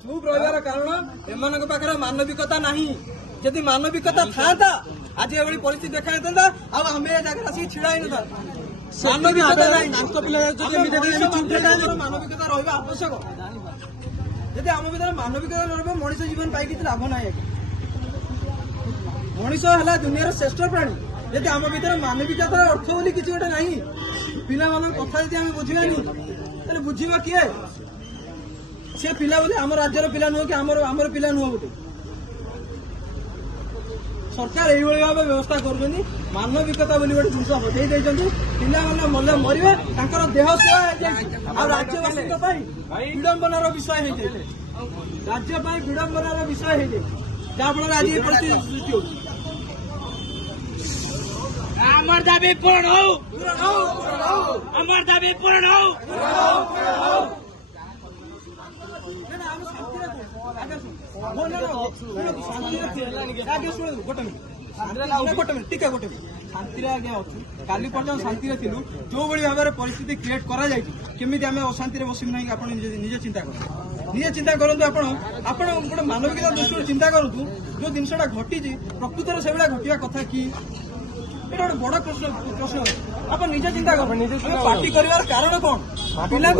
चुप रही कारण एम पाखे मानविकता नहीं जदि मानविकता था आज ये परिस्थिति देखा आम जगह आसिक छिड़ा ही ना मानविकता मानविकता रहा आवश्यक जदि आम भर मानविकता रहा मनीष जीवन पाई लाभ ना मनीष है दुनिया श्रेष्ठ प्राणी जदि आम भर मानविकतार अर्थ बोली किसी गोटे ना पिला कथा जी आम बुझानी बुझा किए सी पिला बोले आम राज्यर पिला नुह कि आमर पिला नुह बोले सरकार यही भाव व्यवस्था कर मानविकता बोली गोटे जिन बतई पिला मले मरवे देह सेवा राज्यवासी विडंबनार विषय राज्य विडंबनार विषय जहाँफल आज ये परिस्थिति सृष्टि हो আমার দাবি পূরণ হোক আমার দাবি পূরণ হোক शांति आज्ञा अच्छु काली पर्यटन शांति थिलु जो भाव में परिस्थिति क्रिएट करमी आम अशांति बसबू ना आप निजे चिंता कर निजे चिंता करूँ आप गोटे मानविकता दृष्टि चिंता करूँ जो जिनसा घटी प्रकृतर से घटवा कथा कि गोटे बड़ प्रश्न आप निजे चिंता कर पार्टी कर कारण कौन पिला